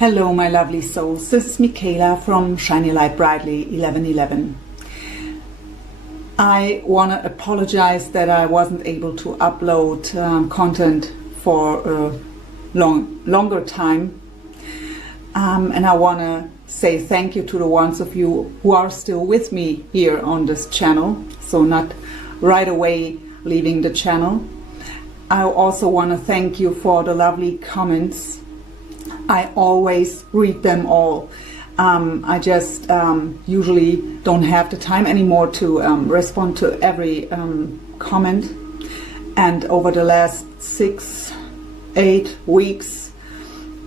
Hello my lovely souls, this is Michaela from Shiny Light Brightly 1111. I want to apologize that I wasn't able to upload content for a longer time, and I want to say thank you to the ones of you who are still with me here on this channel, so not right away leaving the channel. I also want to thank you for the lovely comments. I always read them all. I just usually don't have the time anymore to respond to every comment. And over the last 6-8 weeks,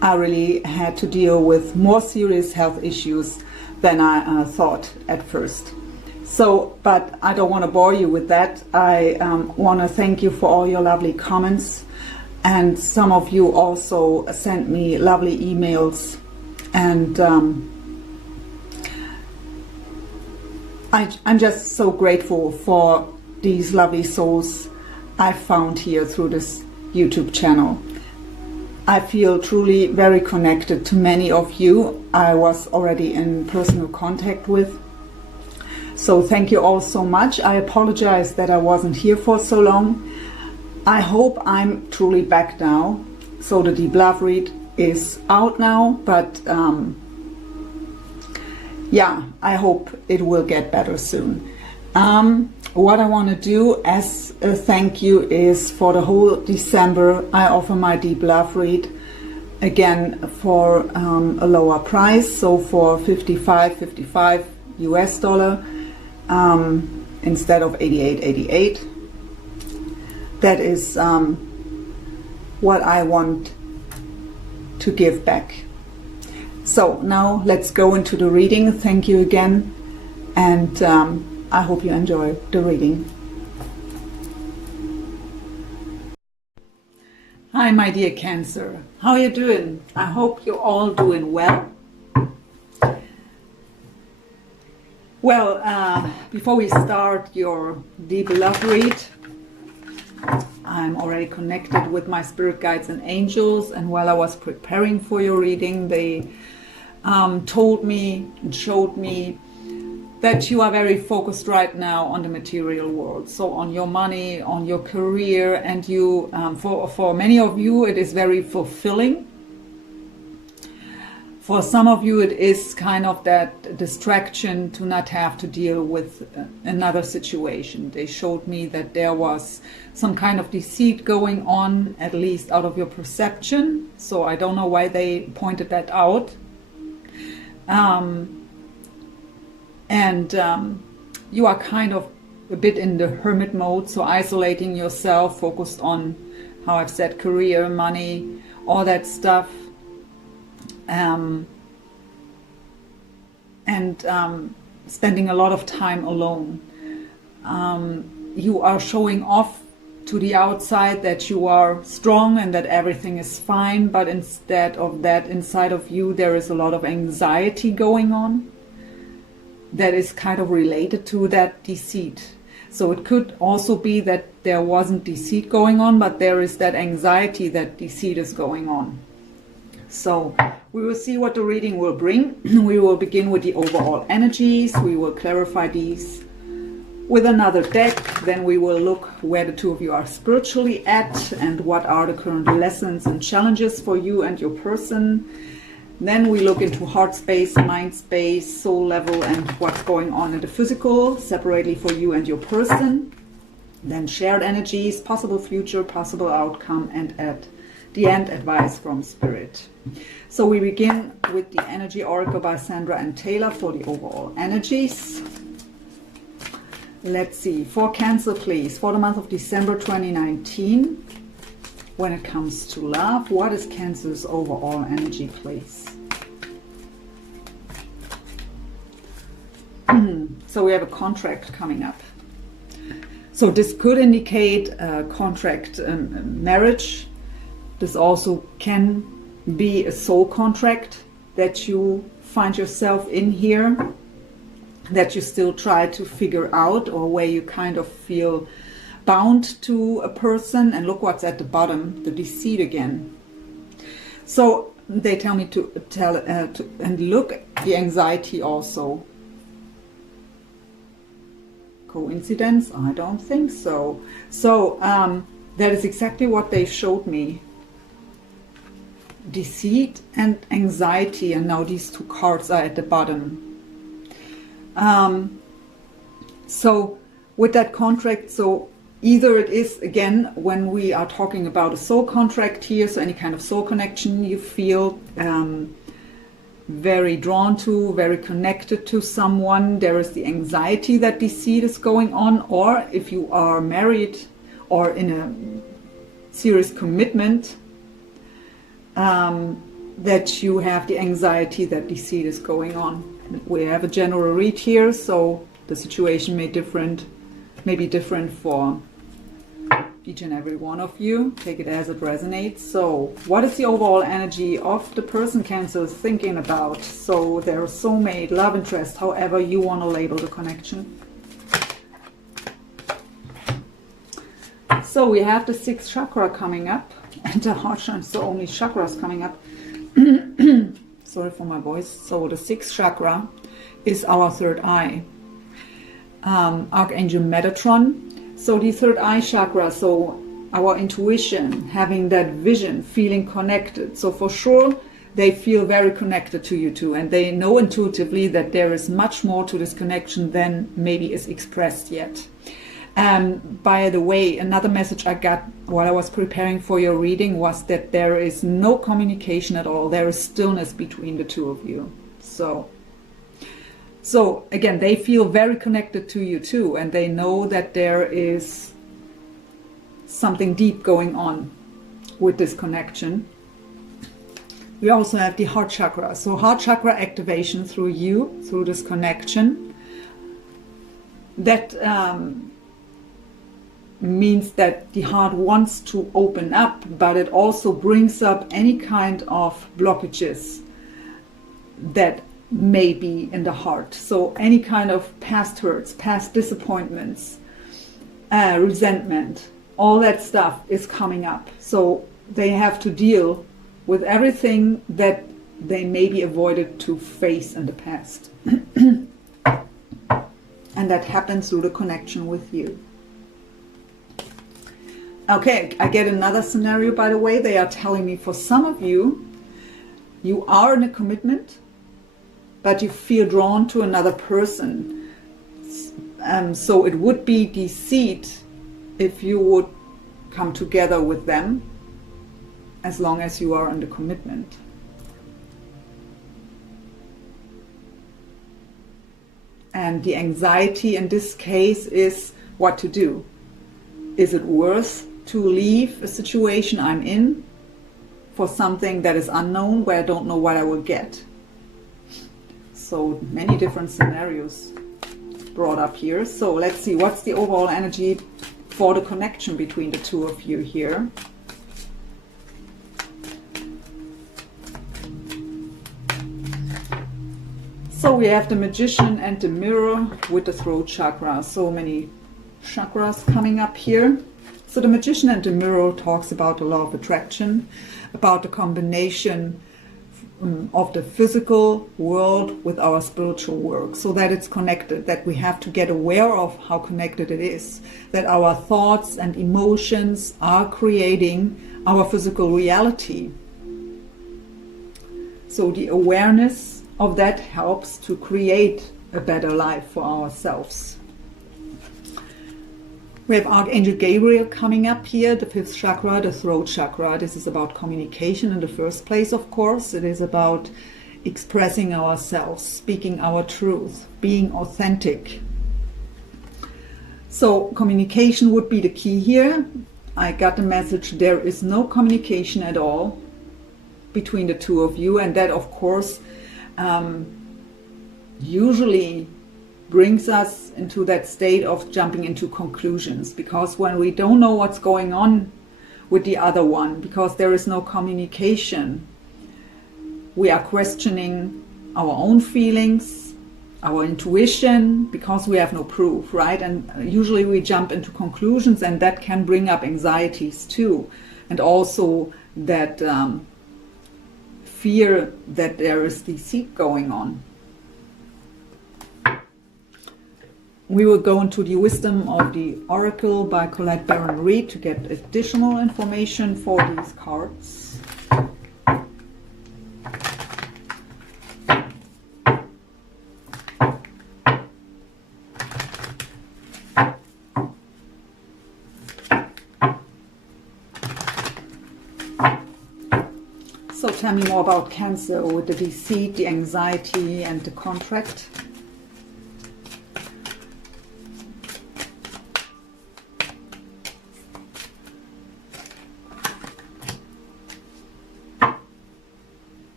I really had to deal with more serious health issues than I thought at first. So, but I don't want to bore you with that. I want to thank you for all your lovely comments. And some of you also sent me lovely emails, and I'm just so grateful for these lovely souls I found here through this YouTube channel. I feel truly very connected to many of you I was already in personal contact with. So thank you all so much. I apologize that I wasn't here for so long. I hope I'm truly back now. So the Deep Love read is out now, but yeah, I hope it will get better soon. What I want to do as a thank you is for the whole December I offer my Deep Love read again for a lower price, so for $55 US dollar instead of $88.88. That is what I want to give back. So now let's go into the reading. Thank you again, and I hope you enjoy the reading. Hi my dear Cancer, how are you doing? I hope you're all doing well. Well, before we start your Deep Love read, I'm already connected with my spirit guides and angels, and while I was preparing for your reading, they told me and showed me that you are very focused right now on the material world, so on your money, on your career, and you for many of you it is very fulfilling. For some of you, it is kind of that distraction to not have to deal with another situation. They showed me that there was some kind of deceit going on, at least out of your perception. So I don't know why they pointed that out. You are kind of a bit in the hermit mode, so isolating yourself, focused on, how I've said, career, money, all that stuff. Spending a lot of time alone. You are showing off to the outside that you are strong and that everything is fine, but instead of that, inside of you there is a lot of anxiety going on that is kind of related to that deceit. So it could also be that there wasn't deceit going on, but there is that anxiety that deceit is going on. So we will see what the reading will bring. We will begin with the overall energies. We will clarify these with another deck. Then we will look where the two of you are spiritually at and what are the current lessons and challenges for you and your person. Then we look into heart space, mind space, soul level, and what's going on in the physical separately for you and your person. Then shared energies, possible future, possible outcome, and at the end, advice from Spirit. So we begin with the Energy Oracle by Sandra and Taylor for the overall energies. Let's see, for Cancer please, for the month of December 2019, when it comes to love, what is Cancer's overall energy please? So we have a contract coming up. So this could indicate a contract, marriage. This also can be a soul contract that you find yourself in here, that you still try to figure out, or where you kind of feel bound to a person. And look what's at the bottom, the deceit again. So they tell me to and look at the anxiety also. Coincidence? I don't think so. So that is exactly what they showed me. Deceit and anxiety, and now these two cards are at the bottom. So with that contract, so either it is, again, when we are talking about a soul contract here, so any kind of soul connection, you feel very drawn to, very connected to someone. There is the anxiety that deceit is going on, or if you are married or in a serious commitment, that you have the anxiety that deceit is going on. We have a general read here, so the situation may be different for each and every one of you. Take it as it resonates. So what is the overall energy of the person Cancer is thinking about? So their soulmate, love interest, however you want to label the connection. So we have the 6th chakra coming up, and the heart chakra, so only chakras coming up. Sorry for my voice. So the 6th chakra is our 3rd eye. Archangel Metatron. So the 3rd eye chakra, so our intuition, having that vision, feeling connected. So for sure, they feel very connected to you too. And they know intuitively that there is much more to this connection than maybe is expressed yet. By the way, another message I got while I was preparing for your reading was that there is no communication at all. There is stillness between the two of you. So again, they feel very connected to you too, and they know that there is something deep going on with this connection. We also have the heart chakra. So heart chakra activation through you, through this connection. That means that the heart wants to open up, but it also brings up any kind of blockages that may be in the heart. So any kind of past hurts, past disappointments, resentment, all that stuff is coming up. So they have to deal with everything that they maybe avoided to face in the past. And that happens through the connection with you. Okay, I get another scenario, by the way. They are telling me for some of you, you are in a commitment, but you feel drawn to another person. So it would be deceit if you would come together with them, as long as you are under commitment. And the anxiety in this case is what to do. Is it worth to leave a situation I'm in for something that is unknown, where I don't know what I will get? So many different scenarios brought up here. So let's see, what's the overall energy for the connection between the two of you here? So we have the Magician and the Mirror with the throat chakra. So many chakras coming up here. So the Magician and the Mirror talks about the law of attraction, about the combination of the physical world with our spiritual work, so that it's connected, that we have to get aware of how connected it is, that our thoughts and emotions are creating our physical reality. So the awareness of that helps to create a better life for ourselves. We have Archangel Gabriel coming up here, the 5th chakra, the throat chakra. This is about communication in the first place, of course. It is about expressing ourselves, speaking our truth, being authentic. So communication would be the key here. I got the message there is no communication at all between the two of you, and that, of course, usually brings us into that state of jumping into conclusions, because when we don't know what's going on with the other one, because there is no communication, we are questioning our own feelings, our intuition, because we have no proof, right? And usually we jump into conclusions, and that can bring up anxieties too, and also that fear that there is deceit going on. We will go into the wisdom of the Oracle by Colette Baron Reid to get additional information for these cards. So tell me more about Cancer with the deceit, the anxiety and the contract.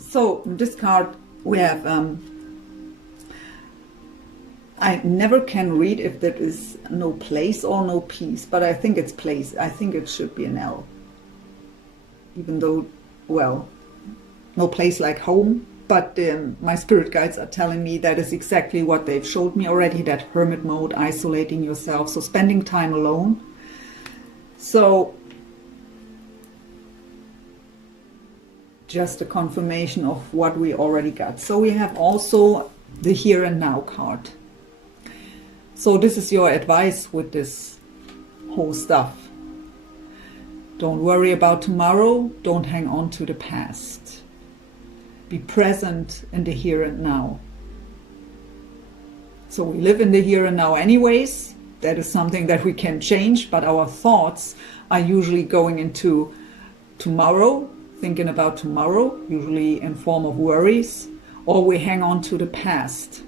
So this card we have, I never can read if that is no place or no peace, but I think it's place. I think it should be an L. Even though, well, no place like home, but my spirit guides are telling me that is exactly what they've showed me already, that hermit mode, isolating yourself, so spending time alone. So just a confirmation of what we already got. So we have also the here and now card. So this is your advice with this whole stuff. Don't worry about tomorrow. Don't hang on to the past. Be present in the here and now. So we live in the here and now anyways. That is something that we can change, but our thoughts are usually going into tomorrow, thinking about tomorrow, usually in form of worries, or we hang on to the past,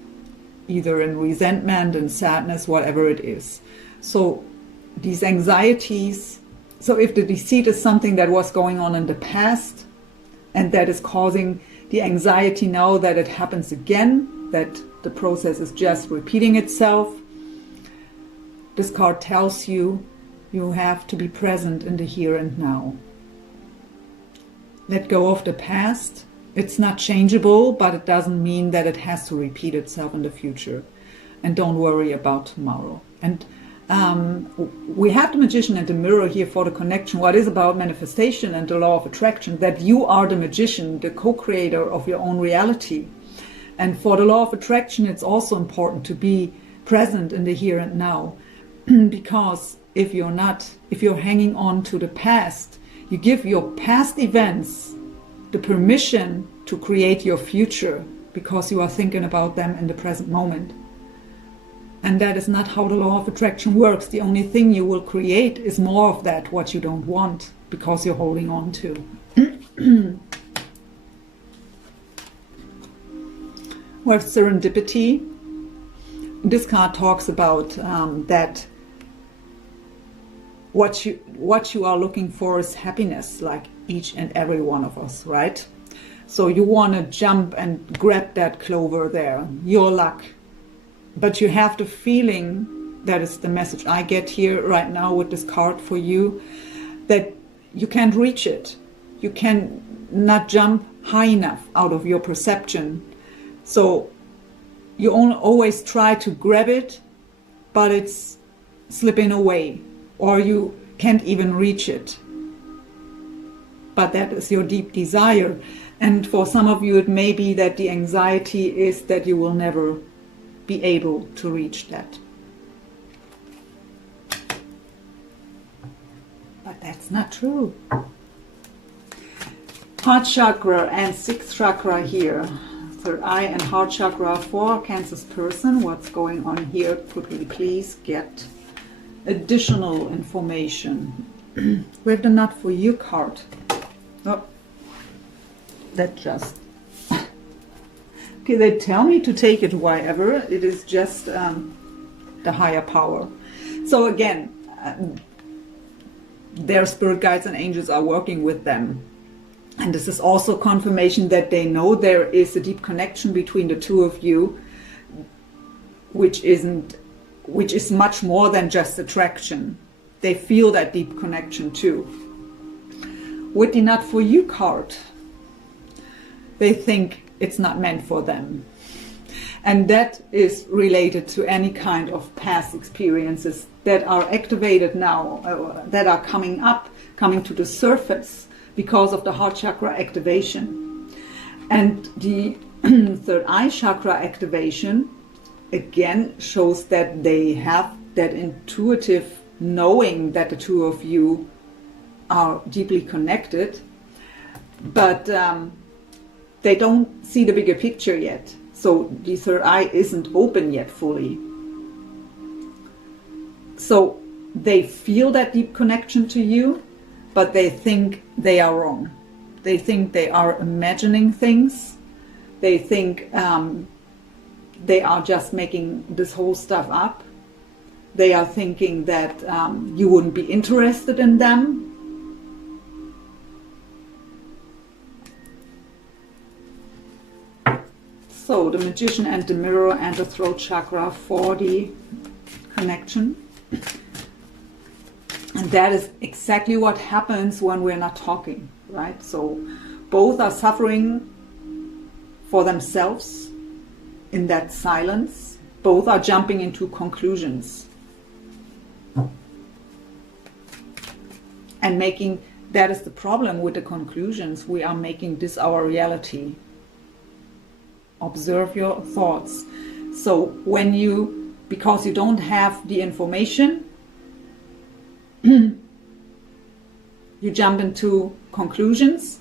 either in resentment and sadness, whatever it is. So these anxieties, so if the deceit is something that was going on in the past and that is causing the anxiety now that it happens again, that the process is just repeating itself, this card tells you you have to be present in the here and now. Let go of the past. It's not changeable, but it doesn't mean that it has to repeat itself in the future. And don't worry about tomorrow. And we have the Magician and the Mirror here for the connection. What is about manifestation and the law of attraction, that you are the magician, the co-creator of your own reality. And for the law of attraction, it's also important to be present in the here and now. Because if you're hanging on to the past, you give your past events the permission to create your future because you are thinking about them in the present moment. And that is not how the law of attraction works. The only thing you will create is more of that, what you don't want, because you're holding on to. We have serendipity. This card talks about that what you are looking for is happiness, like each and every one of us, right? So you want to jump and grab that clover there, your luck. But you have the feeling, that is the message I get here right now with this card for you, that you can't reach it. You can not jump high enough out of your perception. So you always try to grab it, but it's slipping away, or you can't even reach it. But that is your deep desire. And for some of you, it may be that the anxiety is that you will never be able to reach that. But that's not true. Heart chakra and sixth chakra here. Third eye and heart chakra for Cancer's person. What's going on here? Could we please get additional information? We have the Not For You card. Oh, that just... Okay, they tell me to take it wherever. It is just the higher power. So again, their spirit guides and angels are working with them. And this is also confirmation that they know there is a deep connection between the two of you, which is much more than just attraction. They feel that deep connection too. With the Not For You card, they think it's not meant for them. And that is related to any kind of past experiences that are activated now, that are coming to the surface, because of the heart chakra activation. And the third eye chakra activation again shows that they have that intuitive knowing that the two of you are deeply connected, but they don't see the bigger picture yet. So the third eye isn't open yet fully. So they feel that deep connection to you, but they think they are wrong. They think they are imagining things. They think they are just making this whole stuff up. They are thinking that you wouldn't be interested in them. So the Magician and the Mirror and the throat chakra for the connection. And that is exactly what happens when we're not talking, right? So both are suffering for themselves in that silence. Both are jumping into conclusions. And making, that is the problem with the conclusions. We are making this our reality. Observe your thoughts. So when you, because you don't have the information, you jump into conclusions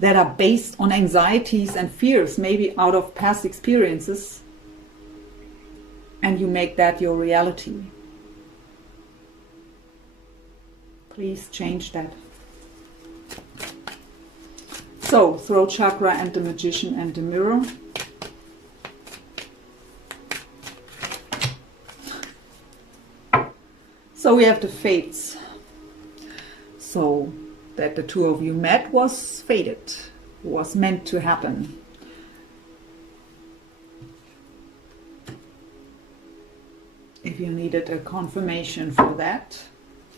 that are based on anxieties and fears, maybe out of past experiences, and you make that your reality. Please change that. So, throat chakra and the Magician and the Mirror. So we have the fates. So that the two of you met was fated, was meant to happen. If you needed a confirmation for that,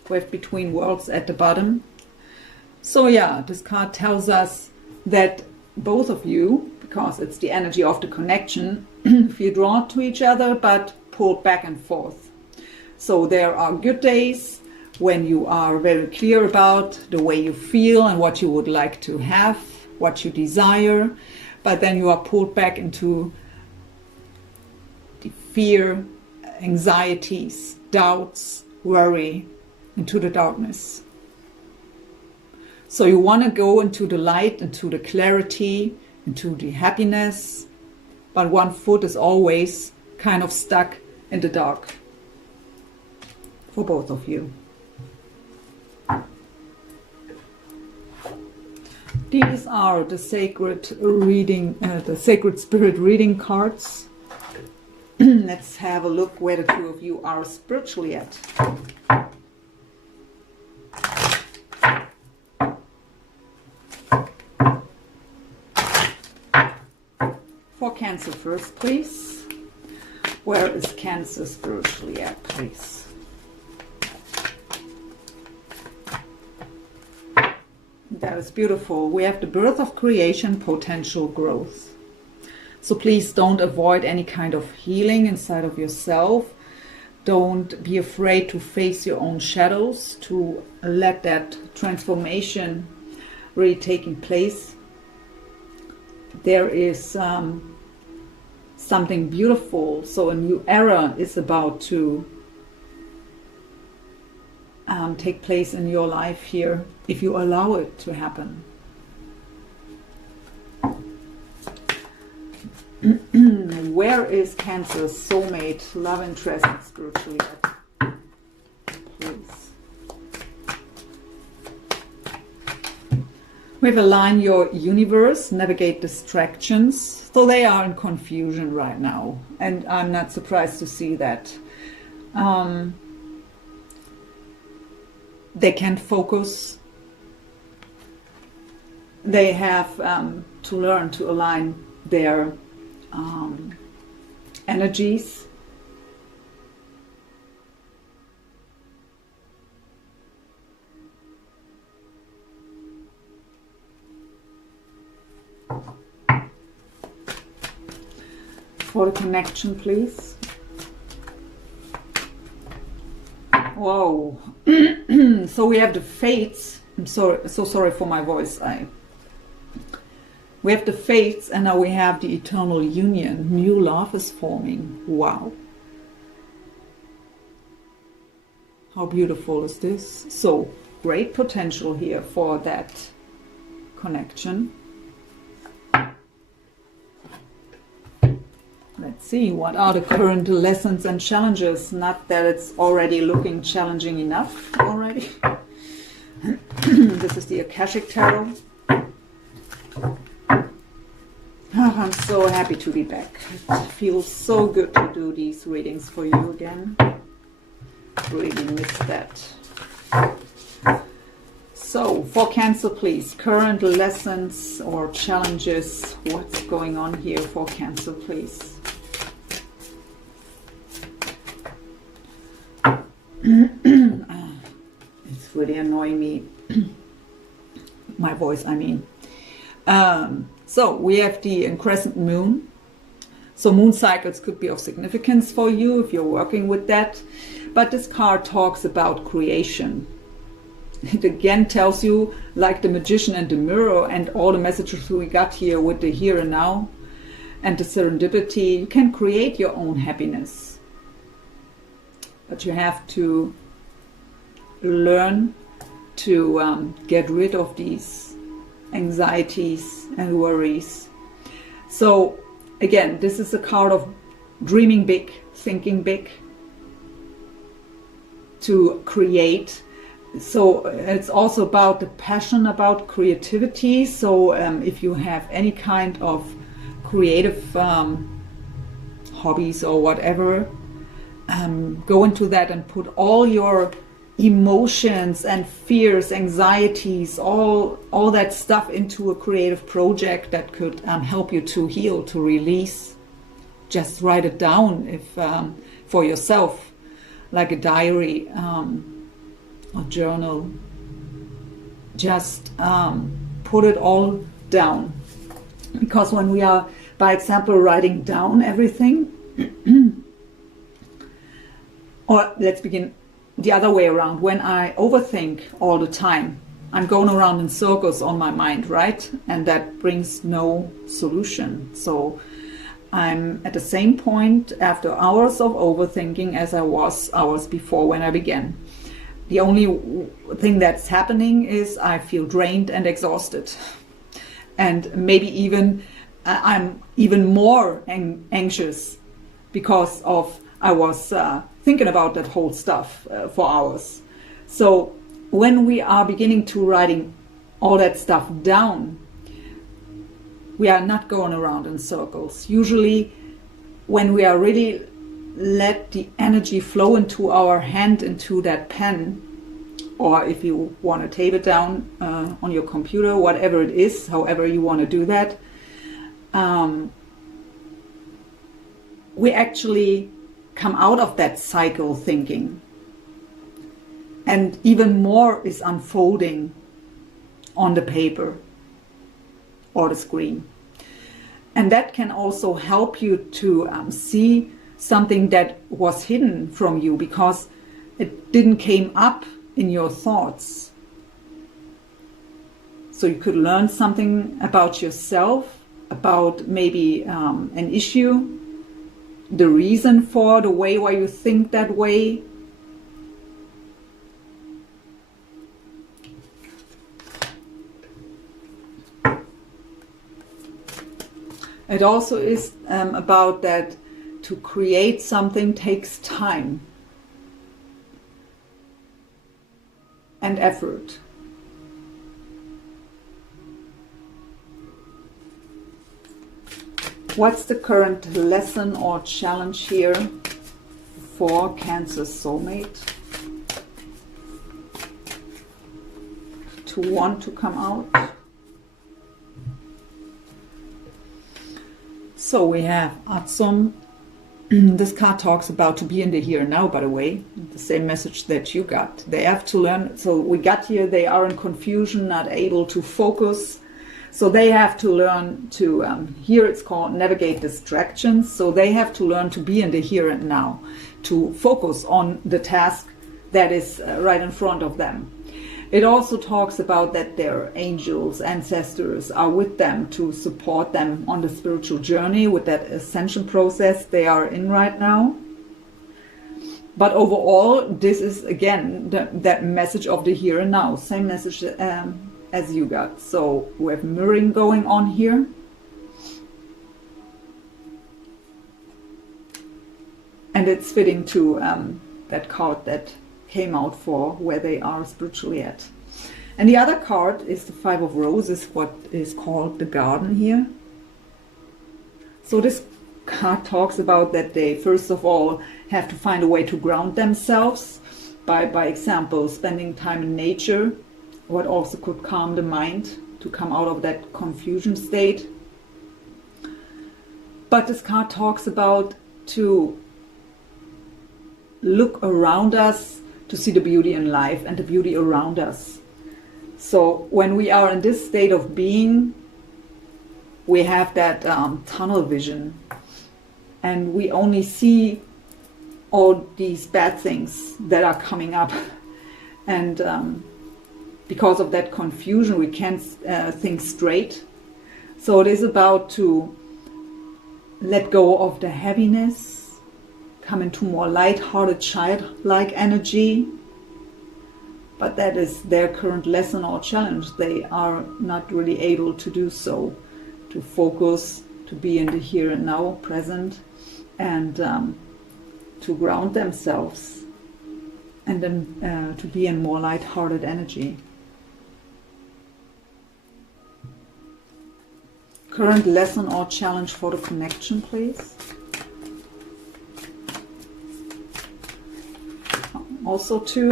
we have Between Worlds at the bottom. So yeah, this card tells us that both of you, because it's the energy of the connection, feel drawn to each other but pulled back and forth. So there are good days when you are very clear about the way you feel and what you would like to have, what you desire, but then you are pulled back into the fear, anxieties, doubts, worry, into the darkness. So you want to go into the light, into the clarity, into the happiness, but one foot is always kind of stuck in the dark for both of you. These are the sacred reading, the sacred spirit reading cards. Let's have a look where the two of you are spiritually at. For Cancer first, please. Where is Cancer spiritually at, please? That is beautiful. We have the birth of creation, potential growth. So please don't avoid any kind of healing inside of yourself. Don't be afraid to face your own shadows, to let that transformation really taking place. There is something beautiful. So a new era is about to take place in your life here, if you allow it to happen. Where is Cancer's soulmate, love interest, and spiritually at? Please. We have align your universe, navigate distractions. So they are in confusion right now, and I'm not surprised to see that. They can't focus. They have to learn to align their energies. For the connection, please. Whoa. So we have the fates I'm so sorry for my voice. We have the fates, and now we have the eternal union. New love is forming. Wow. How beautiful is this? So, great potential here for that connection. Let's see, what are the current lessons and challenges? Not that it's already looking challenging enough already. This is the Akashic Tarot. Oh, I'm so happy to be back. It feels so good to do these readings for you again. Really missed that. So, for Cancer, please, current lessons or challenges. What's going on here for Cancer, please? It's really annoying me. My voice, I mean. So we have the crescent moon. So moon cycles could be of significance for you if you're working with that. But this card talks about creation. It again tells you, like the magician and the mirror and all the messages we got here with the here and now and the serendipity, you can create your own happiness. But you have to learn to get rid of these anxieties and worries. So again, this is a card of dreaming big, thinking big, to create. So it's also about the passion, about creativity. So if you have any kind of creative hobbies or whatever, go into that and put all your emotions and fears, anxieties, all that stuff into a creative project that could help you to heal, to release. Just write it down if for yourself, like a diary or journal. Just put it all down, because when we are, by example, writing down everything, or let's begin the other way around. When I overthink all the time, I'm going around in circles on my mind, right? And that brings no solution. So I'm at the same point after hours of overthinking as I was hours before when I began. The only thing that's happening is I feel drained and exhausted. And maybe even I'm even more anxious because of I was thinking about that whole stuff for hours. So when we are beginning to writing all that stuff down, we are not going around in circles. Usually when we are really let the energy flow into our hand, into that pen, or if you want to tape it down on your computer, whatever it is, however you want to do that, we actually come out of that cycle thinking, and even more is unfolding on the paper or the screen. And that can also help you to see something that was hidden from you because it didn't came up in your thoughts. So you could learn something about yourself, about maybe an issue, the reason for the way why you think that way. It also is about that to create something takes time and effort. What's the current lesson or challenge here for Cancer soulmate to want to come out? So we have Atsum. This card talks about to be in the here and now, by the way, the same message that you got. They have to learn. So we got here, they are in confusion, not able to focus. So they have to learn to, here it's called navigate distractions. So they have to learn to be in the here and now, to focus on the task that is right in front of them. It also talks about that their angels, ancestors are with them to support them on the spiritual journey with that ascension process they are in right now. But overall, this is again that message of the here and now, same message as you got. So we have mirroring going on here. And it's fitting to that card that came out for where they are spiritually at. And the other card is the Five of Roses, what is called the garden here. So this card talks about that they first of all have to find a way to ground themselves by example spending time in nature, what also could calm the mind to come out of that confusion state. But this card talks about to look around us to see the beauty in life and the beauty around us. So when we are in this state of being, we have that tunnel vision, and we only see all these bad things that are coming up, and because of that confusion we can't think straight. So it is about to let go of the heaviness, come into more light-hearted, childlike energy. But that is their current lesson or challenge. They are not really able to do so, to focus, to be in the here and now, present, and to ground themselves, and then to be in more light-hearted energy. Current lesson or challenge for the connection, please. Also too,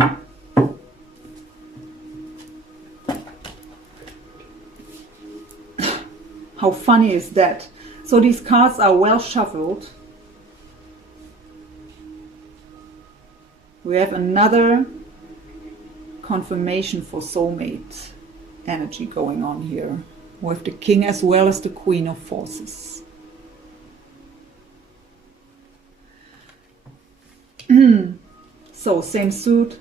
how funny is that? So these cards are well shuffled. We have another confirmation for soulmate energy going on here, with the King as well as the Queen of Forces. So same suit,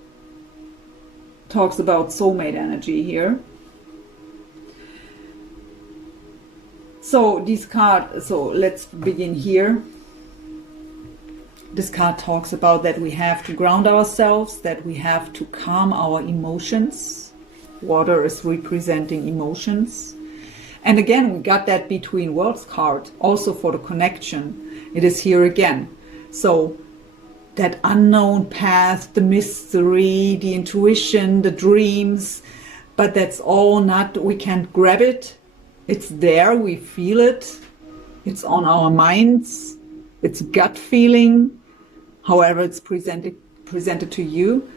talks about soulmate energy here. So these cards, so let's begin here. This card talks about that we have to ground ourselves, that we have to calm our emotions. Water is representing emotions. And again, we got that Between Worlds card, also for the connection. It is here again. So that unknown path, the mystery, the intuition, the dreams, but that's all not, we can't grab it. It's there, we feel it. It's on our minds. It's gut feeling, however it's presented to you,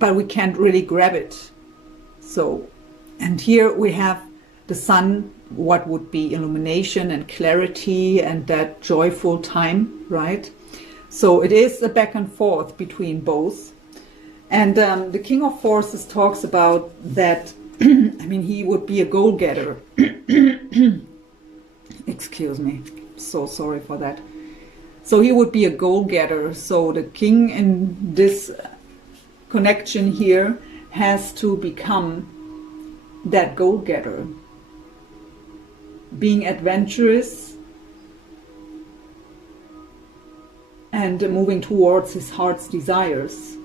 but we can't really grab it. So, and here we have the sun, what would be illumination and clarity and that joyful time, right? So it is a back and forth between both. And the King of Forces talks about that, I mean, he would be a goal-getter. Excuse me, so sorry for that. So he would be a goal-getter. So the king in this connection here has to become that goal-getter. Being adventurous and moving towards his heart's desires.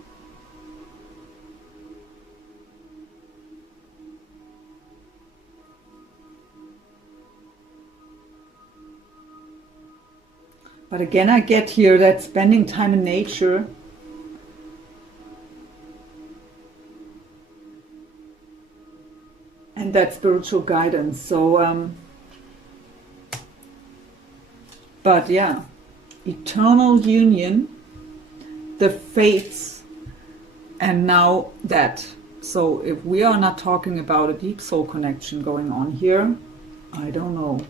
But again, I get here that spending time in nature and that spiritual guidance. So, but yeah, eternal union, the fates, and now that. So if we are not talking about a deep soul connection going on here, I don't know.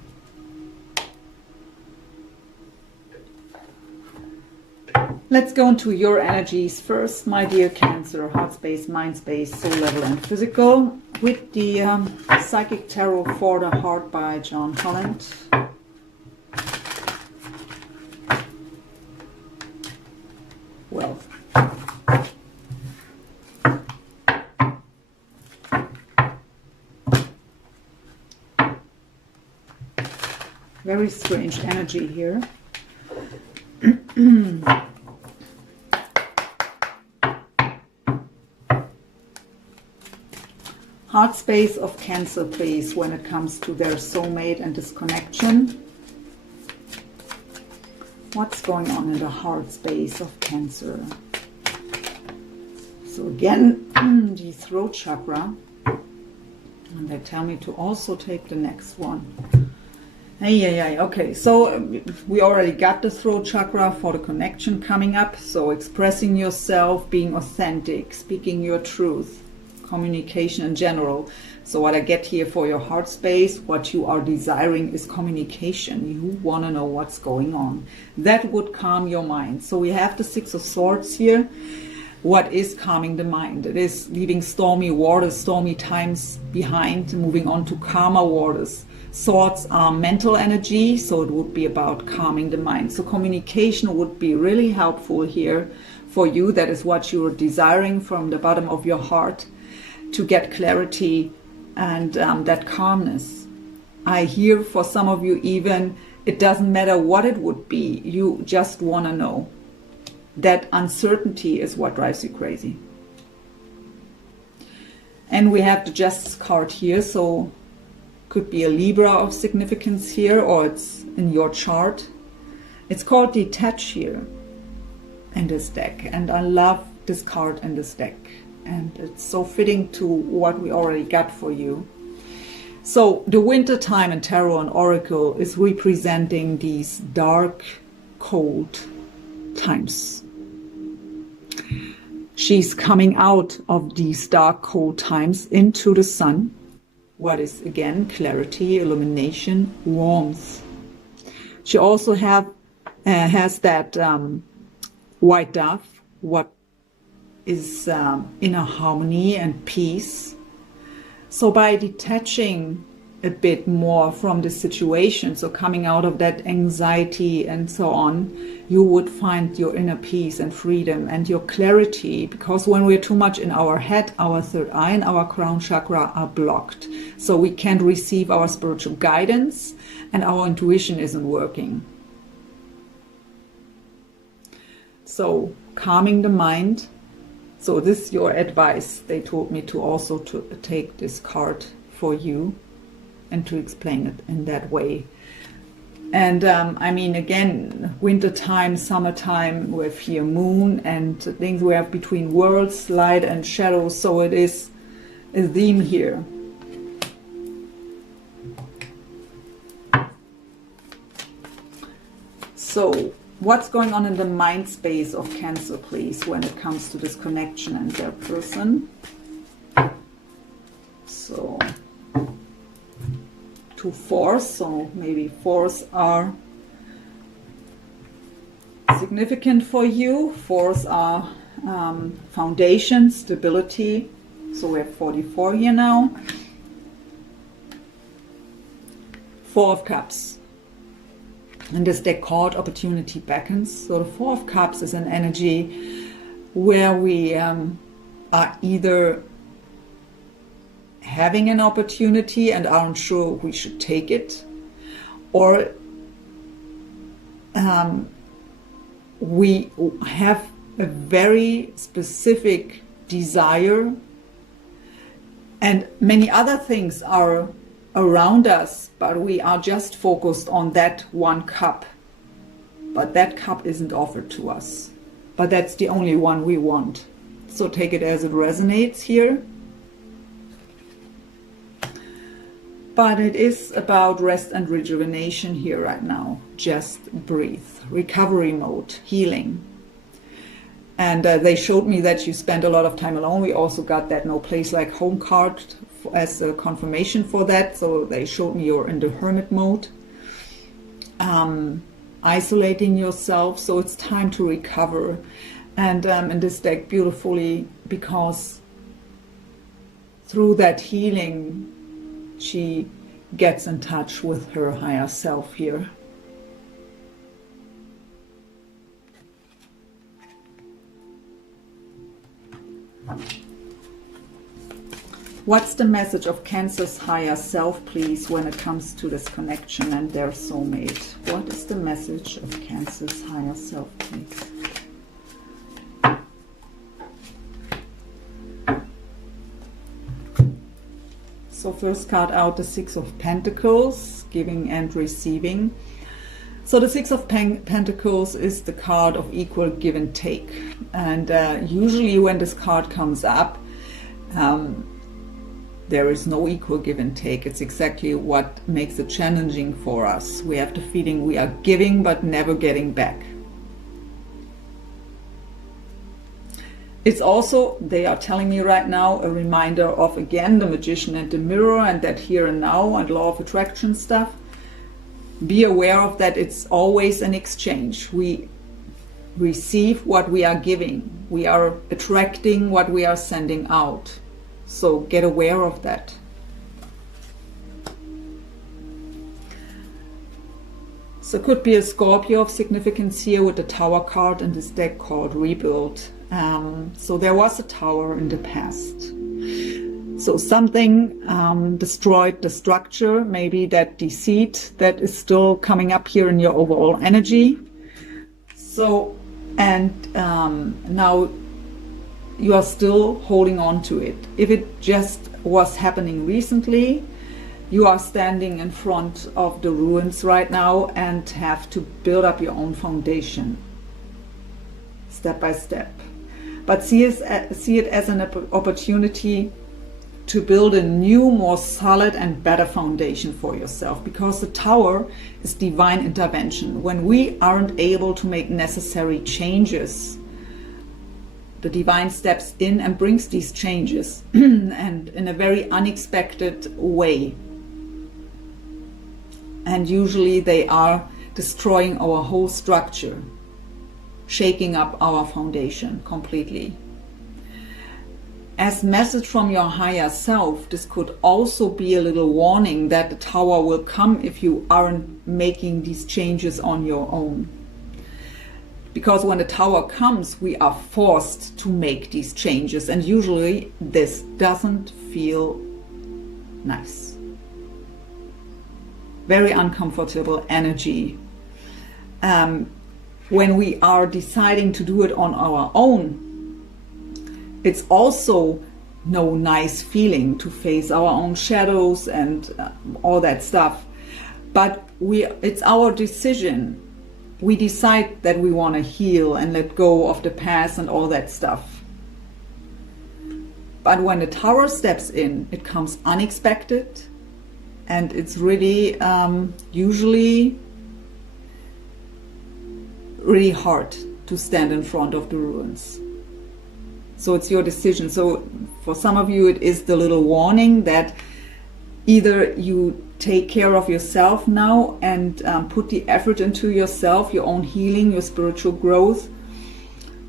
Let's go into your energies first, my dear Cancer, heart space, mind space, soul level and physical, with the Psychic Tarot for the Heart by John Holland. Well, Very strange energy here. Heart space of Cancer, please, when it comes to their soulmate and this connection. What's going on in the heart space of Cancer? So again, the throat chakra. And they tell me to also take the next one. Okay, so we already got the throat chakra for the connection coming up. So expressing yourself, being authentic, speaking your truth, communication in general. So what I get here for your heart space, what you are desiring is communication. You want to know what's going on. That would calm your mind. So we have the Six of Swords here. What is calming the mind? It is leaving stormy waters, stormy times behind, moving on to calmer waters. Swords are mental energy, so it would be about calming the mind. So communication would be really helpful here for you. That is what you are desiring from the bottom of your heart, to get clarity and that calmness. I hear for some of you even, it doesn't matter what it would be, you just want to know. That uncertainty is what drives you crazy. And we have the Justice card here, so could be a Libra of significance here, or it's in your chart. It's called Detach here in this deck, and I love this card in this deck, and it's so fitting to what we already got for you. So the winter time in Tarot and Oracle is representing these dark, cold times. She's coming out of these dark, cold times into the sun. What is, again, clarity, illumination, warmth. She also has that white dove, what is inner harmony and peace. So by detaching a bit more from the situation, so coming out of that anxiety and so on, you would find your inner peace and freedom and your clarity, because when we're too much in our head, our third eye and our crown chakra are blocked. So we can't receive our spiritual guidance and our intuition isn't working. So calming the mind. So this is your advice. They told me to also take this card for you and to explain it in that way. And I mean, again, winter time, summertime, with here moon and things we have between worlds, light and shadow. So it is a theme here. So what's going on in the mind space of Cancer, please, when it comes to this connection and their person? So to fours, so maybe fours are significant for you. Fours are foundation, stability. So we have 44 here now. Four of Cups. And this deck called Opportunity Beckons. So the Four of Cups is an energy where we are either having an opportunity and aren't sure we should take it, or we have a very specific desire and many other things are around us, but we are just focused on that one cup. But that cup isn't offered to us. But that's the only one we want. So take it as it resonates here. But it is about rest and rejuvenation here right now. Just breathe. Recovery mode. Healing. And they showed me that you spend a lot of time alone. We also got that No Place Like Home card as a confirmation for that. So they showed me you're in the hermit mode. Isolating yourself. So it's time to recover. And in this deck beautifully, because through that healing, she gets in touch with her higher self here. What's the message of Cancer's higher self, please, when it comes to this connection and their soulmate? What is the message of Cancer's higher self, please? So first card out, the Six of Pentacles, giving and receiving. So the Six of Pentacles is the card of equal give and take. And usually when this card comes up, there is no equal give and take. It's exactly what makes it challenging for us. We have the feeling we are giving but never getting back. It's also, they are telling me right now, a reminder of, again, the Magician and the Mirror and that here and now and law of attraction stuff. Be aware of that. It's always an exchange. We receive what we are giving. We are attracting what we are sending out. So get aware of that. So it could be a Scorpio of significance here with the Tower card in this deck called Rebuild. So there was a tower in the past. So something destroyed the structure, maybe that deceit that is still coming up here in your overall energy. So, and now you are still holding on to it. If it just was happening recently, you are standing in front of the ruins right now and have to build up your own foundation, step by step. But see it as an opportunity to build a new, more solid and better foundation for yourself, because the Tower is divine intervention. When we aren't able to make necessary changes, the divine steps in and brings these changes and in a very unexpected way. And usually they are destroying our whole structure, shaking up our foundation completely. As message from your higher self, this could also be a little warning that the Tower will come if you aren't making these changes on your own. Because when the Tower comes, we are forced to make these changes, and usually this doesn't feel nice. Very uncomfortable energy. When we are deciding to do it on our own, it's also no nice feeling to face our own shadows and all that stuff. But it's our decision. We decide that we want to heal and let go of the past and all that stuff. But when the Tower steps in, it comes unexpected, and it's really usually really hard to stand in front of the ruins. So it's your decision. So for some of you, it is the little warning that either you take care of yourself now and put the effort into yourself, your own healing, your spiritual growth,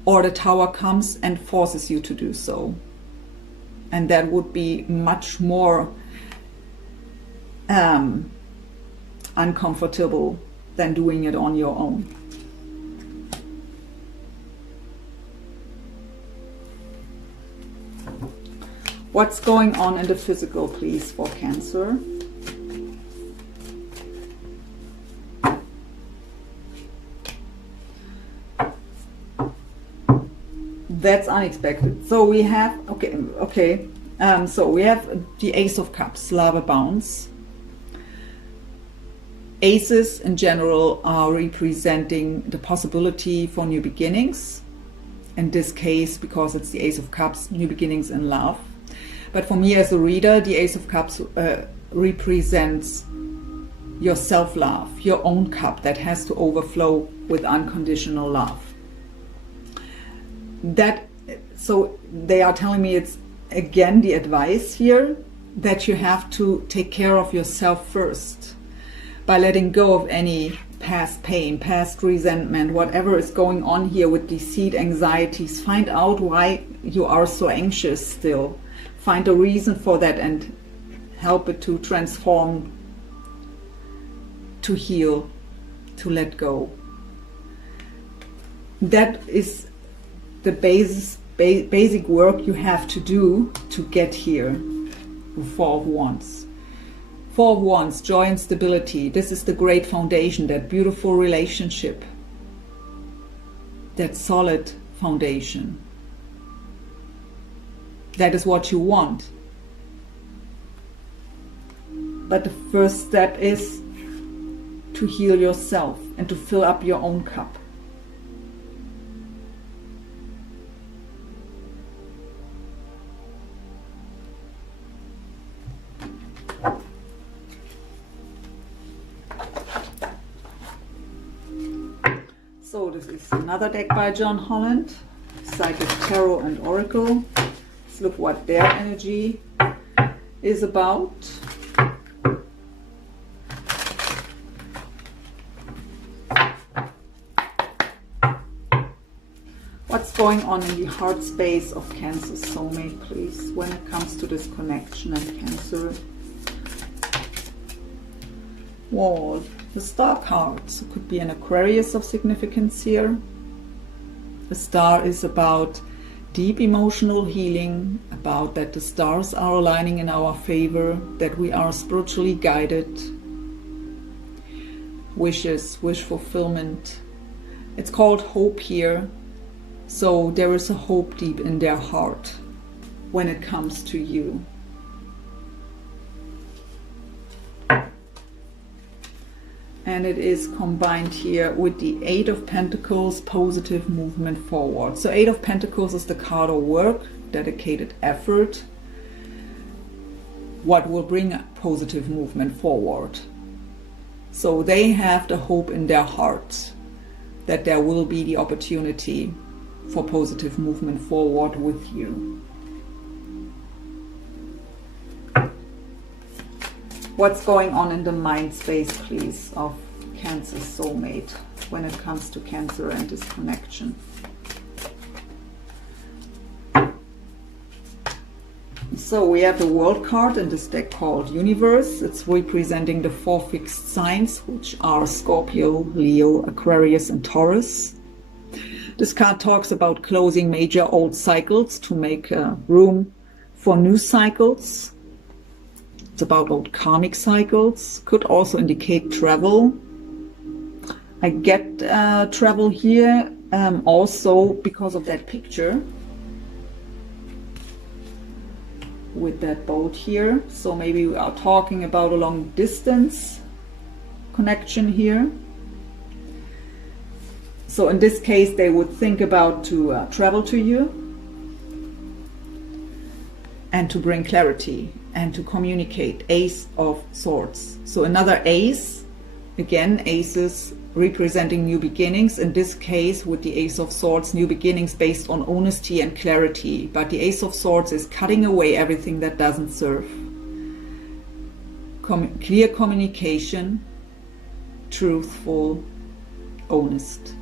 or the Tower comes and forces you to do so. And that would be much more uncomfortable than doing it on your own. What's going on in the physical, please, for Cancer? That's unexpected. So we have, so we have the Ace of Cups, Lava Bounce. Aces in general are representing the possibility for new beginnings. In this case, because it's the Ace of Cups, new beginnings in love. But for me as a reader, the Ace of Cups represents your self-love, your own cup that has to overflow with unconditional love. So they are telling me it's again the advice here that you have to take care of yourself first by letting go of any past pain, past resentment, whatever is going on here with deceit, anxieties. Find out why you are so anxious still. Find a reason for that and help it to transform, to heal, to let go. That is the basic work you have to do to get here. Four of Wands. Four of Wands, joy and stability. This is the great foundation, that beautiful relationship, that solid foundation. That is what you want. But the first step is to heal yourself and to fill up your own cup. So this is another deck by John Holland, Psychic Tarot and Oracle. Let's look what their energy is about. What's going on in the heart space of Cancer soulmate, please, when it comes to this connection and Cancer? Wall. The Star card, so it could be an Aquarius of significance here. The Star is about deep emotional healing, about that the stars are aligning in our favor, that we are spiritually guided. Wishes, wish fulfillment. It's called hope here. So there is a hope deep in their heart when it comes to you. And it is combined here with the Eight of Pentacles, positive movement forward. So Eight of Pentacles is the card of work, dedicated effort. What will bring positive movement forward? So they have the hope in their heart that there will be the opportunity for positive movement forward with you. What's going on in the mind space, please, of Cancer soulmate when it comes to Cancer and this connection? So we have the World card in this deck called Universe. It's representing the four fixed signs, which are Scorpio, Leo, Aquarius, and Taurus. This card talks about closing major old cycles to make room for new cycles. It's about old karmic cycles. Could also indicate travel. I get travel here also because of that picture with that boat here. So maybe we are talking about a long distance connection here. So in this case, they would think about to travel to you and to bring clarity and to communicate. Ace of Swords. So another ace, again, aces representing new beginnings. In this case, with the Ace of Swords, new beginnings based on honesty and clarity. But the Ace of Swords is cutting away everything that doesn't serve. Clear communication, truthful, honest.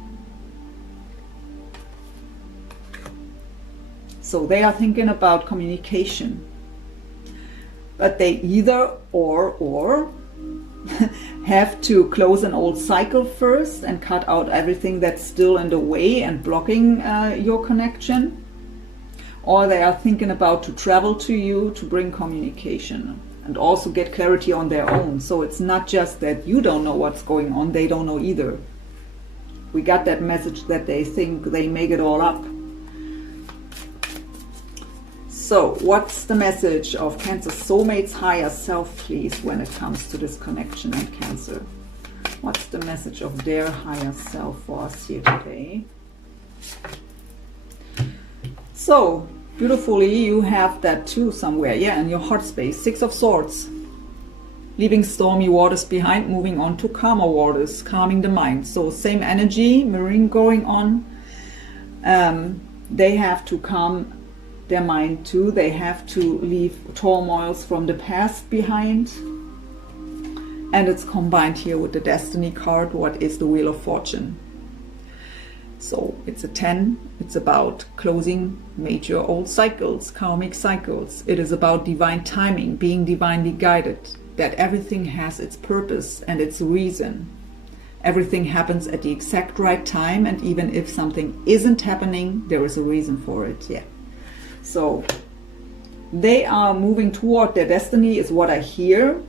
So they are thinking about communication. But they either or have to close an old cycle first and cut out everything that's still in the way and blocking your connection. Or they are thinking about to travel to you to bring communication and also get clarity on their own. So it's not just that you don't know what's going on, they don't know either. We got that message that they think they make it all up. So, what's the message of Cancer soulmate's higher self, please, when it comes to this connection and Cancer? What's the message of their higher self for us here today? So, beautifully, you have that too somewhere, yeah, in your heart space. Six of Swords. Leaving stormy waters behind, moving on to calmer waters, calming the mind. So, same energy, mirroring going on. They have to calm their mind too. They have to leave turmoils from the past behind. And it's combined here with the Destiny card. What is the Wheel of Fortune? So it's a 10. It's about closing major old cycles, karmic cycles. It is about divine timing, being divinely guided, that everything has its purpose and its reason. Everything happens at the exact right time, and even if something isn't happening, there is a reason for it. Yeah. So They are moving toward their destiny is what I hear.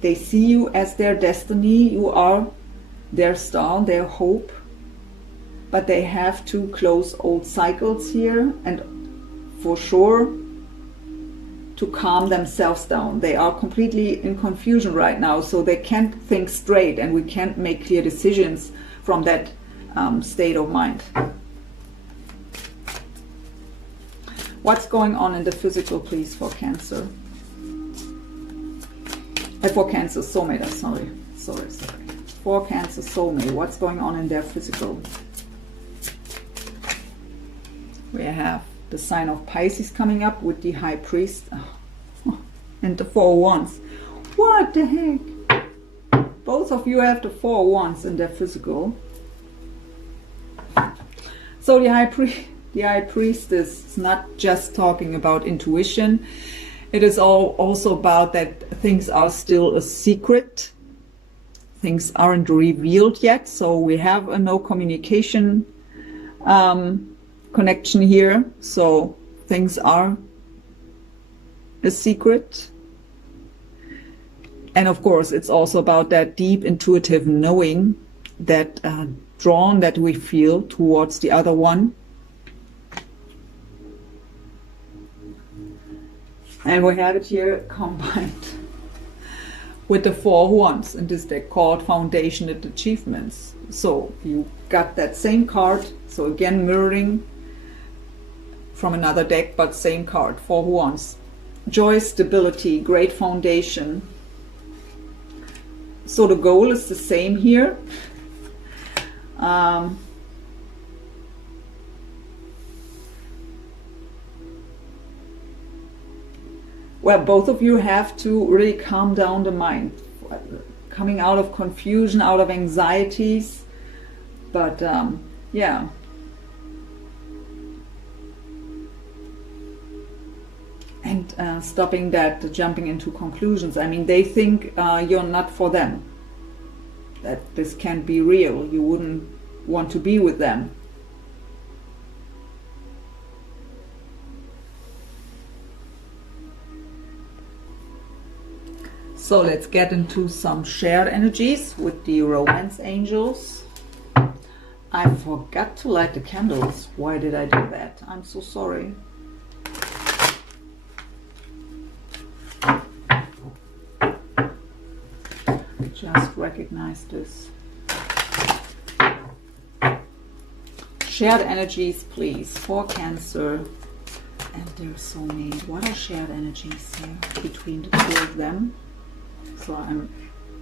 They see you as their destiny. You are their star, their hope. But they have to close old cycles here, and for sure to calm themselves down. They are completely in confusion right now, so they can't think straight, and we can't make clear decisions from that state of mind. What's going on in the physical, please, for Cancer? For Cancer soulmate, sorry. For Cancer soulmate, what's going on in their physical? We have the sign of Pisces coming up with the High Priest and the Four of Wands. What the heck? Both of you have the Four of Wands in their physical. So the High Priestess is not just talking about intuition. It is also about that things are still a secret. Things aren't revealed yet. So we have a no communication connection here, so things are a secret. And of course it's also about that deep intuitive knowing, that drawn that we feel towards the other one. And we have it here combined with the Four of Wands in this deck called Foundation and Achievements. So you got that same card, so again mirroring from another deck, but same card, Four of Wands. Joy, stability, great foundation. So the goal is the same here. Well, both of you have to really calm down the mind, coming out of confusion, out of anxieties, but yeah. And stopping that jumping into conclusions. I mean, they think you're not for them, that this can't be real, you wouldn't want to be with them. So let's get into some shared energies with the romance angels. I forgot to light the candles. Why did I do that? I'm so sorry. Just recognize this. Shared energies, please, for Cancer and their soulmate. What are shared energies here between the two of them? So I'm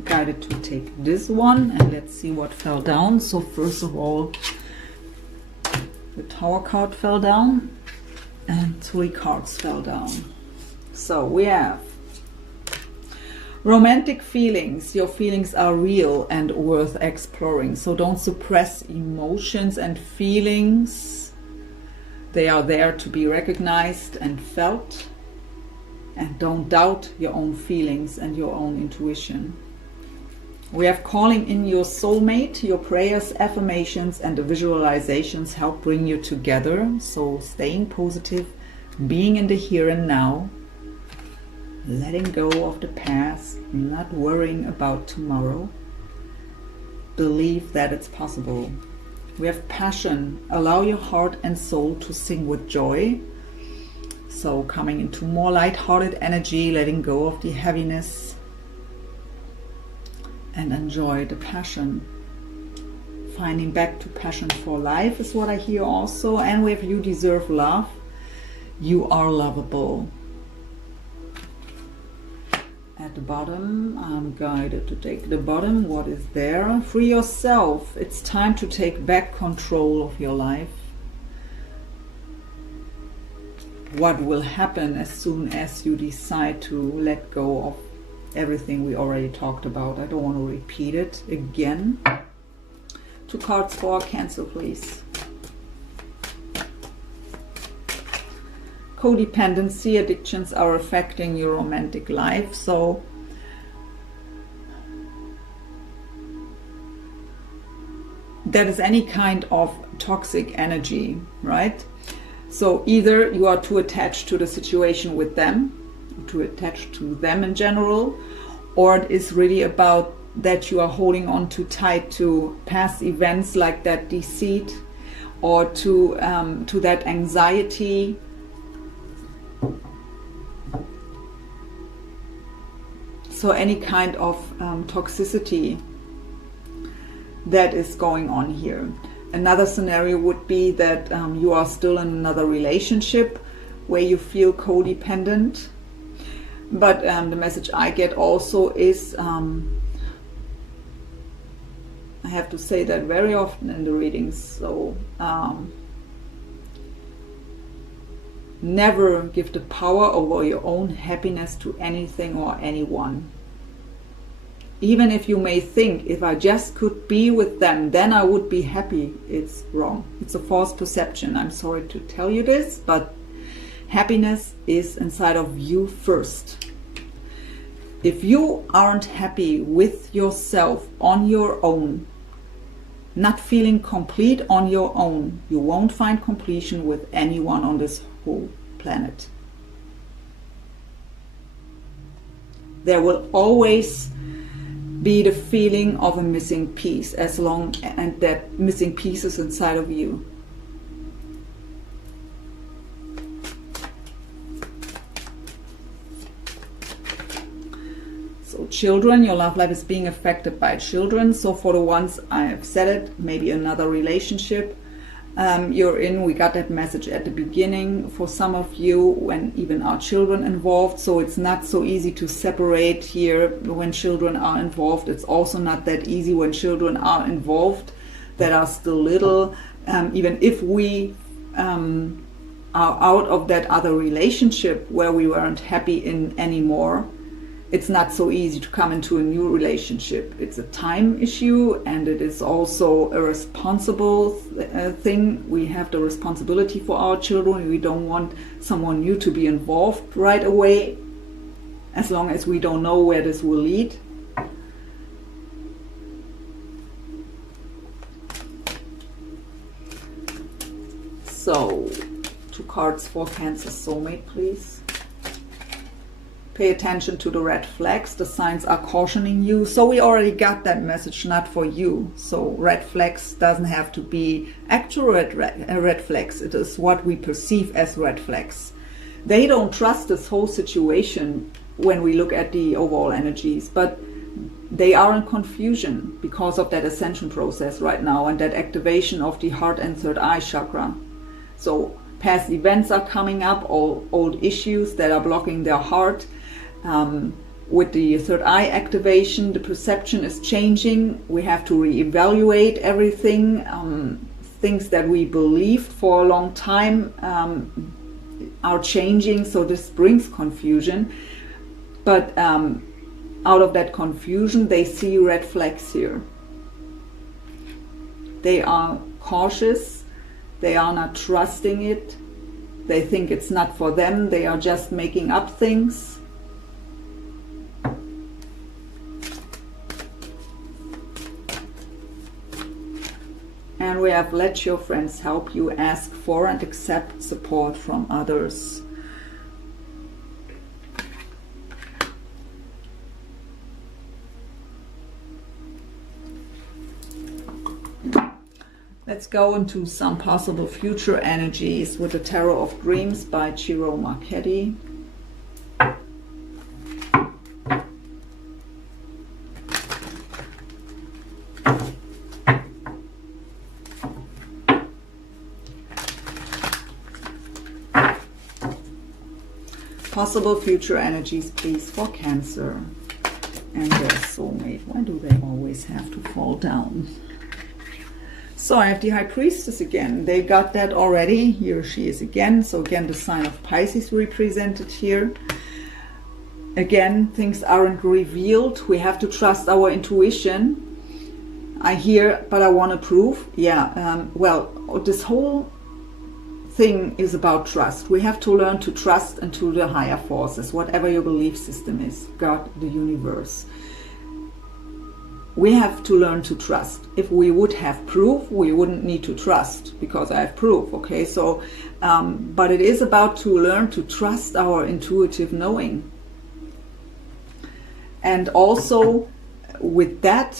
guided to take this one, and let's see what fell down. So first of all, the Tower card fell down and 3 cards fell down. So we have romantic feelings. Your feelings are real and worth exploring. So don't suppress emotions and feelings. They are there to be recognized and felt. And don't doubt your own feelings and your own intuition. We have calling in your soulmate. Your prayers, affirmations, and the visualizations help bring you together. So staying positive, being in the here and now, letting go of the past, not worrying about tomorrow. Believe that it's possible. We have passion. Allow your heart and soul to sing with joy. So coming into more light-hearted energy, letting go of the heaviness, and enjoy the passion. Finding back to passion for life is what I hear also. And we have you deserve love. You are lovable. At the bottom, I'm guided to take the bottom. What is there? Free yourself. It's time to take back control of your life. What will happen as soon as you decide to let go of everything we already talked about? I don't want to repeat it again. 2 cards for Cancer, please. Codependency, addictions are affecting your romantic life. So that is any kind of toxic energy, right? So either you are too attached to the situation with them, too attached to them in general, or it is really about that you are holding on too tight to past events like that deceit, or to that anxiety. So any kind of toxicity that is going on here. Another scenario would be that you are still in another relationship where you feel codependent. But the message I get also is, I have to say that very often in the readings, so never give the power over your own happiness to anything or anyone. Even if you may think, if I just could be with them, then I would be happy. It's wrong. It's a false perception. I'm sorry to tell you this, but happiness is inside of you first. If you aren't happy with yourself on your own, not feeling complete on your own, you won't find completion with anyone on this whole planet. There will always be the feeling of a missing piece, as long as that missing piece is inside of you. So children, your love life is being affected by children. So for the ones, I have said it, maybe another relationship you're in. We got that message at the beginning for some of you, when even our children involved. So it's not so easy to separate here when children are involved. It's also not that easy when children are involved that are still little. Even if we are out of that other relationship where we weren't happy in anymore, it's not so easy to come into a new relationship. It's a time issue, and it is also a responsible thing. We have the responsibility for our children. We don't want someone new to be involved right away, as long as we don't know where this will lead. So, 2 cards for Cancer soulmate, please. Pay attention to the red flags. The signs are cautioning you. So we already got that message, not for you. So red flags doesn't have to be actual red flags. It is what we perceive as red flags. They don't trust this whole situation when we look at the overall energies, but they are in confusion because of that ascension process right now and that activation of the heart and third eye chakra. So past events are coming up, old issues that are blocking their heart. With the third eye activation, the perception is changing. We have to reevaluate everything. Things that we believed for a long time are changing, so this brings confusion. But out of that confusion, they see red flags here. They are cautious. They are not trusting it. They think it's not for them. They are just making up things. And we have let your friends help you, ask for and accept support from others. Let's go into some possible future energies with the Tarot of Dreams by Ciro Marchetti. Possible future energies, please, for Cancer and their soulmate. Why do they always have to fall down? So I have the High Priestess again. They got that already. Here she is again. So again, the sign of Pisces represented here. Again, things aren't revealed. We have to trust our intuition. I hear, but I want to prove. Yeah, well, this whole thing is about trust. We have to learn to trust into the higher forces, whatever your belief system is, God, the universe. we have to learn to trust. If we would have proof, we wouldn't need to trust, because I have proof. Okay, so but it is about to learn to trust our intuitive knowing. And also with that,